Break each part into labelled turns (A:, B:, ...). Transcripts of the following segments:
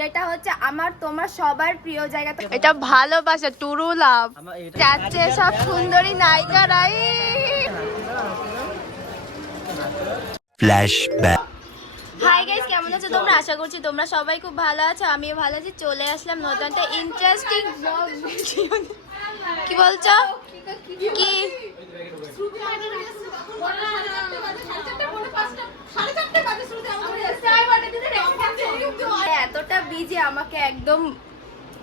A: যেটা হচ্ছে আমার তোমার সবার প্রিয় জায়গা
B: এটা ভালোবাসা টুরু লাভ। যাচ্ছে সব সুন্দরী নায়িকারাই।
C: Flashback.
B: হাই গাইস কেমন আছো তোমরা? আশা করছি তোমরা সবাই খুব ভালো আছো। আমিও ভালো আছি চলে আসলাম নতুন একটা ইন্টারেস্টিং ব্লগ কি বলছো? কি? এতটা বিজি আমাকে একদম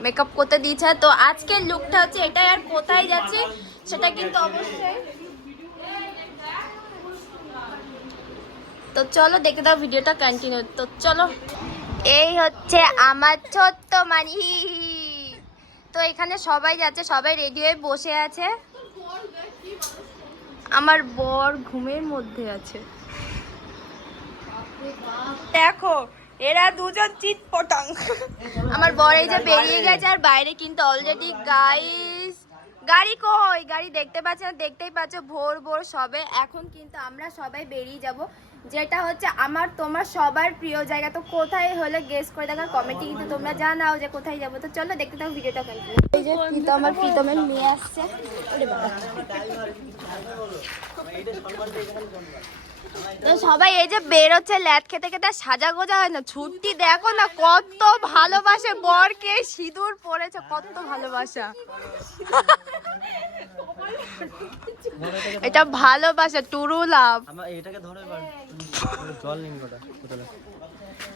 B: মেকআপ করতে দিয়েছে। তো আজকের লুকটা হচ্ছে এটাই, আর কোথায় যাচ্ছে সেটা কিন্তু অবশ্যই। তো চলো দেখে দাও ভিডিওটা কন্টিনিউ তো চলো। এই হচ্ছে আমার ছোট্ট মানি। তো এখানে সবাই যাচ্ছে, সবাই রেডি হয়ে বসে আছে। আমার বর ঘুমের মধ্যে আছে। দেখো, এরা দুজন চিট পটাং আমার বর এই যে বেরিয়ে গেছে আর বাইরে কিন্তু অলরেডি গাইস গাড়ি কই? গাড়ি দেখতে পাচ্ছ না? দেখতেই পাচ্ছ, ভোর ভোর সবে।
A: এখন কিন্তু আমরা সবাই বেরিয়ে যাব। যেটা হচ্ছে, আমার তোমার সবার প্রিয় জায়গা। তো কোথায় হলে গেস করে দেখার কমেন্টে কিন্তু তোমরা জানাও যে কোথায় যাব। তো চলো দেখতে থাকো ভিডিওটা
B: এই যে প্রীতম আমার প্রীতমের মেয়ে আসছে। তো সবাই এই যে বেরোচ্ছে ল্যাট খেতে খেতে সাজা গোজা হয় না। ছুটি দেখো না, কত ভালোবাসে বরকে, সিঁদুর পরেছে, কত ভালোবাসা। এটা ভালোবাসা টুরু লাভ
D: এটাকে ধরো জল নিন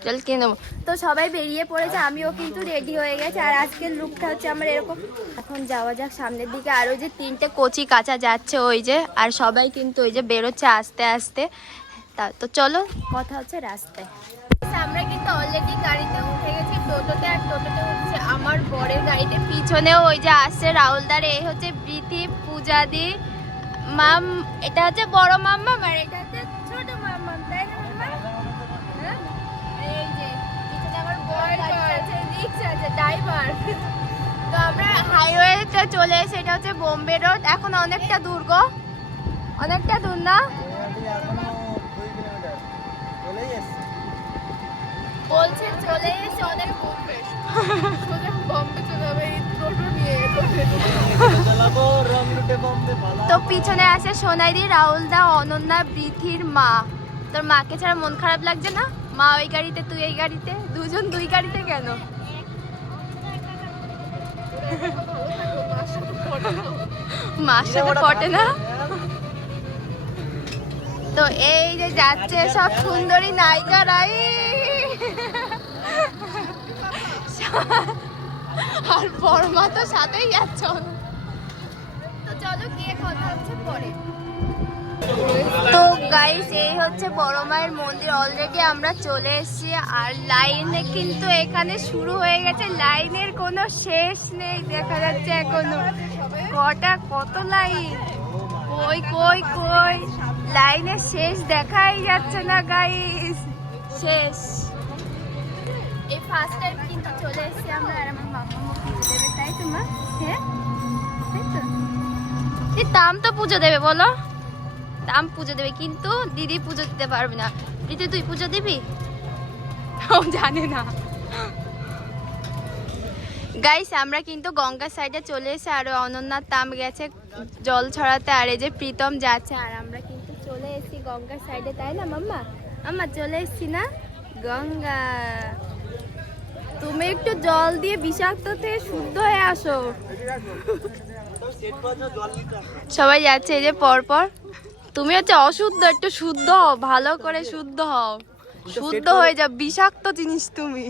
B: চল কিনে নেব।
A: তো সবাই বেরিয়ে পড়েছে, আমিও কিন্তু রেডি হয়ে গেছে। আর আজকের লুকটা হচ্ছে আমার এরকম। এখন যাওয়া যাক সামনের দিকে। আরও যে
B: তিনটে কচি কাঁচা যাচ্ছে ওই যে, আর সবাই কিন্তু ওই যে বেরোচ্ছে আস্তে আস্তে। তা, তো চলো,
A: কথা হচ্ছে রাস্তায়। আমরা কিন্তু অলরেডি গাড়িতে উঠে গেছি, টোটোতে। আর টোটোতে উঠছে আমার বরের গাড়িতে।
B: পিছনেও ওই যে আসছে রাহুলদার এই হচ্ছে প্রীতি পূজাদি। মাম, এটা হচ্ছে বড় মাম্মা আর এটা হচ্ছে তো আমরা হাইওয়েতে চলে এসে এটা হচ্ছে বোম্বে রোড এখন অনেকটা দূর গো অনেকটা দূর না
A: বলছে
B: তো পিছনে আছে সোনাইদি রাহুলদা অনন্যা বৃথির মা। তোর মাকে ছাড়া মন খারাপ লাগছে না? মা ওই গাড়িতে তুই এই গাড়িতে দুজন দুই গাড়িতে কেন? মার সাথে পটে না? তো এই যে যাচ্ছে সব সুন্দরী নায়িকারাই। আর বড় মা তো সাথেই যাচ্ছে।
A: তো চলো গিয়ে কথা হচ্ছে পরে।
B: তো গাইস এই হচ্ছে বড় মায়ের মন্দির। অলরেডি আমরা চলে এসেছি আর লাইনে কিন্তু এখানে শুরু হয়ে গেছে। লাইনের কোনো শেষ নেই, দেখা যাচ্ছে এখনও। কটা, কত লাইন কই কই কই? লাইনের শেষ দেখাই যাচ্ছে না গাইস শেষ।
A: এই ফার্স্ট টাইম কিন্তু চলে এসেছি আমরা আর আমার পুজো দেবে, তাই তো মা? হ্যাঁ?
B: তাম তো পুজো দেবে, বলো। তাম পুজো দেবে কিন্তু দিদি পুজো দিতে পারবে না। দিদি তুই পুজো দিবি? ও জানে না। গাইস আমরা কিন্তু গঙ্গার সাইডে চলে এসে আর অনন্যার তাম গেছে জল ছড়াতে আর এই যে প্রীতম যাচ্ছে আর আমরা কিন্তু চলে এসেছি গঙ্গার সাইডে তাই না মাম্মা? মাম্মা চলে এসেছি না? গঙ্গা। তুমি একটু জল দিয়ে বিষাক্ত থেকে শুদ্ধ হয়ে আসো। সবাই যাচ্ছে এই যে পরপর। তুমি হচ্ছে অশুদ্ধ একটু শুদ্ধ হও ভালো করে শুদ্ধ হও। শুদ্ধ হয়ে যা বিষাক্ত জিনিস তুমি।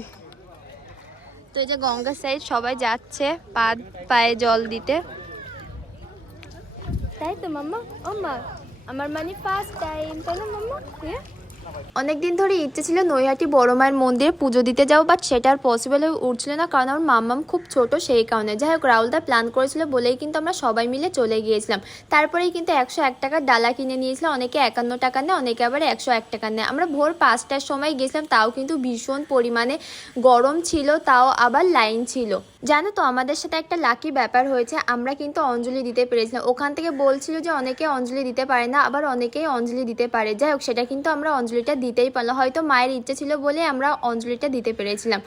B: তো এই যে গঙ্গা সাইড সবাই যাচ্ছে পা পায়ে জল দিতে। তাই তো মাম্মা? ও মা আমার মানে ফার্স্ট টাইম তাই না মাম্মা? হ্যাঁ? অনেকদিন ধরে ইচ্ছে ছিল নৈহাটি বড় মায়ের মন্দিরে পুজো দিতে যাও বাট সেটা আর পসিবল হয়ে উঠছিল না কারণ আমার মাম্মাম খুব ছোট সেই কারণে। যাই হোক রাহুলদা প্ল্যান করেছিল বলেই কিন্তু আমরা সবাই মিলে চলে গিয়েছিলাম। তারপরেই কিন্তু একশো এক টাকার ডালা কিনে নিয়েছিলাম অনেকে একান্ন টাকা নেয়, অনেকে আবার একশো এক টাকা নেয়। আমরা ভোর পাঁচটার সময় গেছিলাম, তাও কিন্তু ভীষণ পরিমাণে গরম ছিল, তাও আবার লাইন ছিল। জানো তো, আমাদের সাথে একটা লাকি ব্যাপার হয়েছে। আমরা কিন্তু অঞ্জলি দিতে পেরেছিলাম। ওখান থেকে বলছিল যে অনেকে অঞ্জলি দিতে পারে না, আবার অনেকেই অঞ্জলি দিতে পারে। যাই হোক, সেটা কিন্তু আমরা অঞ্জলিটা দিতেই পারলাম। হয়তো মায়ের ইচ্ছে ছিল বলে আমরা অঞ্জলিটা দিতে পেরেছিলাম।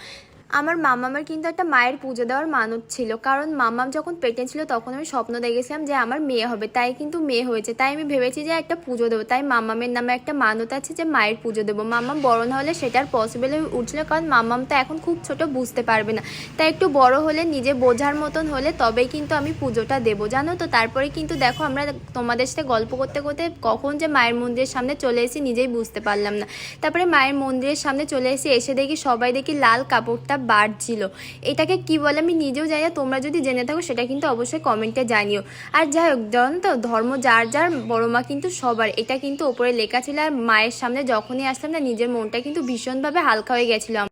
B: আমার মামামার কিন্তু একটা মায়ের পুজো দেওয়ার মানত ছিল। কারণ মামাম যখন পেটে ছিল তখন আমি স্বপ্ন দেখেছিলাম যে আমার মেয়ে হবে। তাই কিন্তু মেয়ে হয়েছে। তাই আমি ভেবেছি যে একটা পুজো দেবো। তাই মামামের নামে একটা মানত আছে যে মায়ের পুজো দেবো। মামাম বড় না হলে সেটার পসিবল হয়ে উঠছিল কারণ মামাম তো এখন খুব ছোট, বুঝতে পারবে না। তাই একটু বড় হলে, নিজে বোঝার মতন হলে তবেই কিন্তু আমি পুজোটা দেবো। জানো তো? তারপরে কিন্তু দেখো আমরা তোমাদের সাথে গল্প করতে করতে কখন যে মায়ের মন্দিরের সামনে চলে এসেছি নিজেই বুঝতে পারলাম না। তারপরে মায়ের মন্দিরের সামনে চলে এসে এসে দেখি সবাই দেখি লাল কাপড়টা বাড়ছিল। এটাকে কি বলে আমি নিজেও জানি না, তোমরা যদি জেনে থাকো সেটা কিন্তু অবশ্যই কমেন্টে জানিও। আর যাই হোক জানো তো, ধর্ম যার যার, বড় মা কিন্তু সবার। এটা কিন্তু ওপরে লেখা ছিল আর মায়ের সামনে যখনই আসলাম না, নিজের মনটা কিন্তু ভীষণভাবে হালকা হয়ে গেছিল। আমার।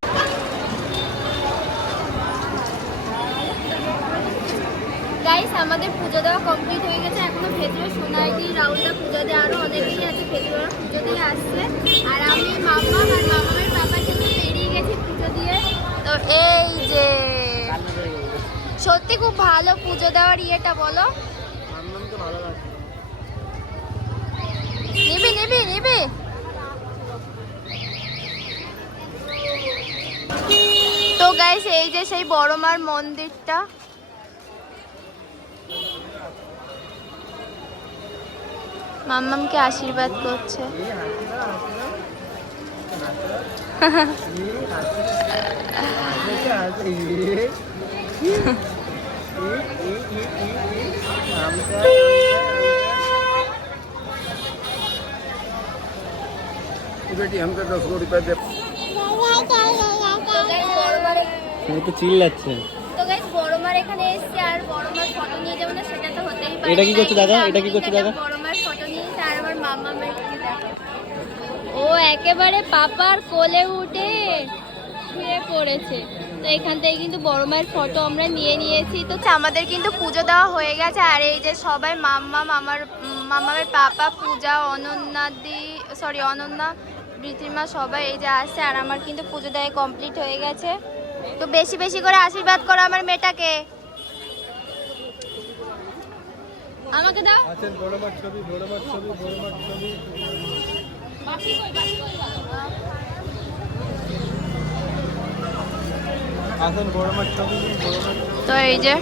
B: গাইস আমাদের পুজো দেওয়া কমপ্লিট হয়ে গেছে। এখনও ভেতরে সোনাইটি রাহুলদা পুজো দিয়ে আরও অনেকেই আছে, ভেতরে পুজো দিয়ে আসছে। আর আমি মাম্মা আর মামামের খুব ভালো পুজো দেওয়ার ইয়েটা বলো। নিবি নিবি নিবি। তো গাইস এই যে সেই বড় মার মন্দিরটা। মাম্মামকে আশীর্বাদ করছে।
D: बेटी हमको दस सौ रुपया दे
B: তো guys, বড় মার
D: তো চিল্লাচ্ছে
B: তো গাইস বড় মার এখানে এসেছে আর বড় মার ফটো নিয়ে যাবো না সেটা তো হতেই পারে
D: এটা কি করছে
B: তাই
D: দাদা?
B: আমি
D: এটা কি করছে
B: এখানে
D: দাদা?
B: বড় মার ফটো নিয়েছে আর আমার মামা মেয়েকে দেখো ও একেবারে পাপার কোলে উঠে শুয়ে পড়েছে তো এখান থেকে কিন্তু বড় মায়ের ফটো আমরা নিয়ে নিয়েছি। তো আমাদের কিন্তু পুজো দেওয়া হয়ে গেছে। আর এই যে সবাই মাম্মা মামার মামামের পাপা পূজা অনন্যাদি সরি অনন্যা বৃত্তিমা সবাই এই যে আসছে। আর আমার কিন্তু পুজো দেওয়া কমপ্লিট হয়ে গেছে। তো বেশি বেশি করে আশীর্বাদ করো আমার মেয়েটাকে। আমাকে দাও।
D: বড় মাঠ ছবি বড় মাঠ ছবি বড় মাঠ ছবি। আসেন বড় মাঠ ছবি বড় মাঠ
B: তো এই যে,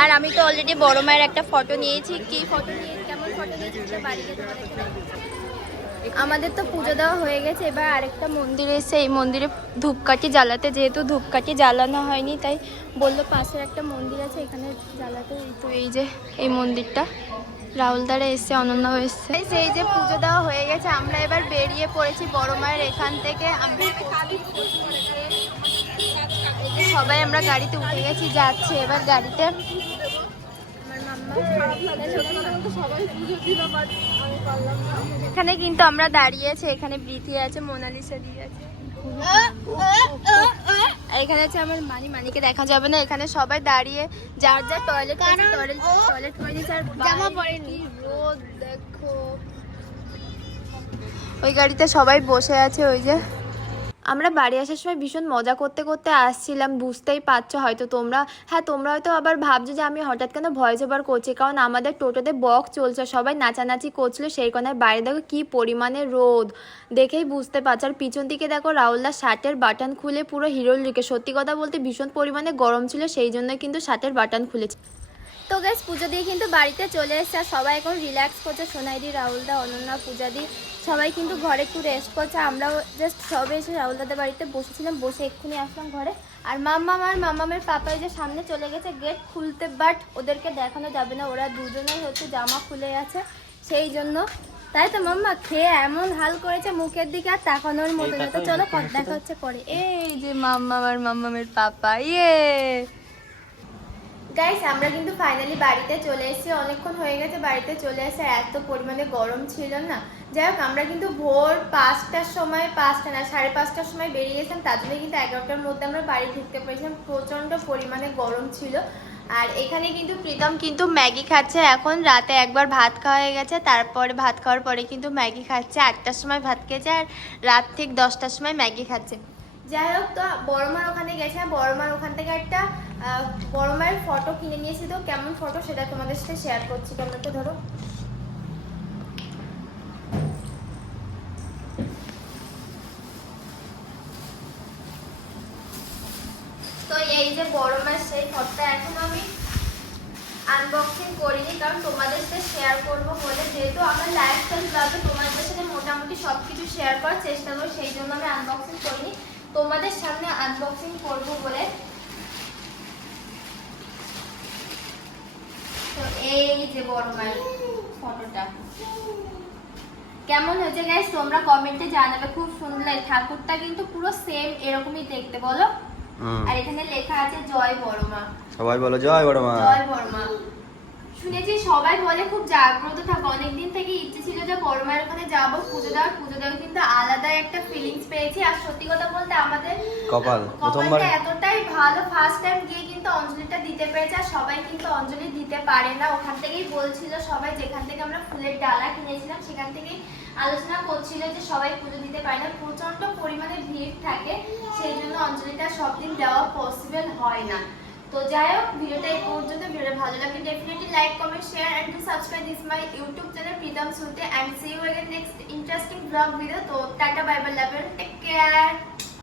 B: আর আমি তো অলরেডি বড় মায়ের একটা ফটো নিয়েছি। কি ফটো নিয়েছি? কেমন ফটো বাড়িতে। আমাদের তো পুজো দেওয়া হয়ে গেছে, এবার আরেকটা মন্দির এসে এই মন্দিরে ধূপকাঠি জ্বালাতে। যেহেতু ধূপকাঠি জ্বালানো হয়নি, তাই বলল পাশের একটা মন্দির আছে, এখানে জ্বালাতে। তো এই যে, এই মন্দিরটা। রাহুল দ্বারা এসছে অনন্যাও এসছে এই যে পুজো দেওয়া হয়ে গেছে, আমরা এবার বেরিয়ে পড়েছি বড় মায়ের এখান থেকে। আমরা সবাই আমরা গাড়িতে উঠে গেছি যাচ্ছে এবার গাড়িতে। এখানে কিন্তু আমরা দাঁড়িয়েছি এখানে বৃথি আছে মোনালিসা দিয়ে আছে। এখানে আছে আমার মানি মানিকে দেখা যাবে না এখানে সবাই দাঁড়িয়ে যার যার টয়লেট টয়লেট টয়লেট করে আর জামা পরেনি। রোদ দেখো। ওই গাড়িতে সবাই বসে আছে ওই যে আমরা বাড়ি আসার সময় ভীষণ মজা করতে করতে আসছিলাম, বুঝতেই পারছ হয়তো তোমরা। হ্যাঁ তোমরা হয়তো আবার ভাবছ যে আমি হঠাৎ কেন ভয়েস ওভার করছি, কারণ আমাদের টোটোতে বক চলছে, সবাই নাচানাচি করছিল সেই কোনায় বাইরে দেখো কি পরিমাণে রোদ, দেখেই বুঝতে পারছ। আর পিছন দিকে দেখো রাহুলদা শার্টের বাটন খুলে পুরো হিরোল লিখে সত্যি কথা বলতে ভীষণ পরিমাণে গরম ছিল, সেই জন্য কিন্তু শার্টের বাটন খুলেছে। তো গ্যাস পুজো দিয়ে কিন্তু বাড়িতে চলে এসছে আর সবাই এখন রিল্যাক্স করছে। সোনাইদি রাহুলদা অনন্যা পূজা দি সবাই কিন্তু ঘরে একটু রেস্ট করছে। আমরাও জাস্ট সবে এসে রাহুল রাহুলদাদের বাড়িতে বসেছিলাম বসে এক্ষুনি আসলাম ঘরে। আর মাম্মাম আর মাম্মামের পাপা যে সামনে চলে গেছে গেট খুলতে বাট ওদেরকে দেখানো যাবে না। ওরা দুজনেই হচ্ছে জামা খুলে আছে সেই জন্য। তাই তো মাম্মা খেয়ে এমন হাল করেছে মুখের দিকে আর তাকানোর মতো না তো চলো দেখা হচ্ছে পরে। এই যে মাম্মা আর মাম্মামের পাপা ইয়ে! গাইস আমরা কিন্তু ফাইনালি বাড়িতে চলে এসেছি। অনেকক্ষণ হয়ে গেছে, বাড়িতে চলে এসে এত পরিমাণে গরম ছিল না। যাই হোক, আমরা কিন্তু ভোর পাঁচটার সময়, পাঁচটা না, সাড়ে পাঁচটার সময় বেরিয়ে গেছিলাম। তার জন্য কিন্তু এগারোটার মধ্যে আমরা বাড়ি ঢুকতে পেরেছিলাম। প্রচণ্ড পরিমাণে গরম ছিল। আর এখানে কিন্তু প্রীতম কিন্তু ম্যাগি খাচ্ছে। এখন রাতে একবার ভাত খাওয়া হয়ে গেছে। তারপরে ভাত খাওয়ার পরে কিন্তু ম্যাগি খাচ্ছে। আটটার সময় ভাত খেয়েছে আর রাত ঠিক দশটার সময় ম্যাগি খাচ্ছে। যাই হোক তো বড়মার ওখানে গেছে। বড়মার ওখান থেকে একটা আহ, বড়মায়ের ফটো কিনে নিয়েছি তো। কেমন ফটো সেটা তোমাদের সাথে শেয়ার করছি ক্যামেরাটা ধরো। এই যে বড় মাছ সেই ফটোটা এখন আমি আনবক্সিং করিনি কারণ তোমাদের সাথে শেয়ার করব বলে। যেহেতু আমার লাইফস্টাইল ব্লগে তোমাদের সাথে মোটামুটি সব কিছু শেয়ার করার চেষ্টা করি সেই জন্য আমি আনবক্সিং করিনি। তোমাদের সামনে আনবক্সিং করব বলে। তো এই যে বড় মায়ের ফটোটা কেমন হয়েছে গাইস তোমরা কমেন্টে জানাবে। খুব সুন্দর লাগে। ঠাকুরটা কিন্তু পুরো সেম এরকমই দেখতে বলো? আর এখানে লেখা আছে জয় বড় মা
A: সবাই বলো জয় বড় মা
B: জয় বর্মা শুনেছি সবাই বলে খুব জাগ্রত থাকে। অনেকদিন থেকে ইচ্ছে ছিল যে বড়মায়ের ওখানে যাব। পুজো দেওয়ার পুজো দেওয়ার কিন্তু আলাদা একটা ফিলিংস পেয়েছি। আর সত্যি কথা বলতে আমাদের
A: কপাল, প্রথমবার-
B: এতটাই ভালো। ফার্স্ট টাইম গিয়ে কিন্তু অঞ্জলিটা দিতে পেরেছে আর সবাই কিন্তু অঞ্জলি দিতে পারে না। ওখান থেকেই বলছিল সবাই যেখান থেকে আমরা ফুলের ডালা কিনেছিলাম সেখান থেকেই আলোচনা করছিল যে সবাই পুজো দিতে পারে না। প্রচণ্ড পরিমাণে ভিড় থাকে সেই জন্য অঞ্জলিটা সব দিন দেওয়া পসিবল হয় না। তো যাই হোক, ভিডিওটা এই পর্যন্ত, ভিডিওটা ভালো লাগলে definitely like comment share and to subscribe this my YouTube channel Pritam Sulte and see you next interesting blog video তো tata bye bye love take care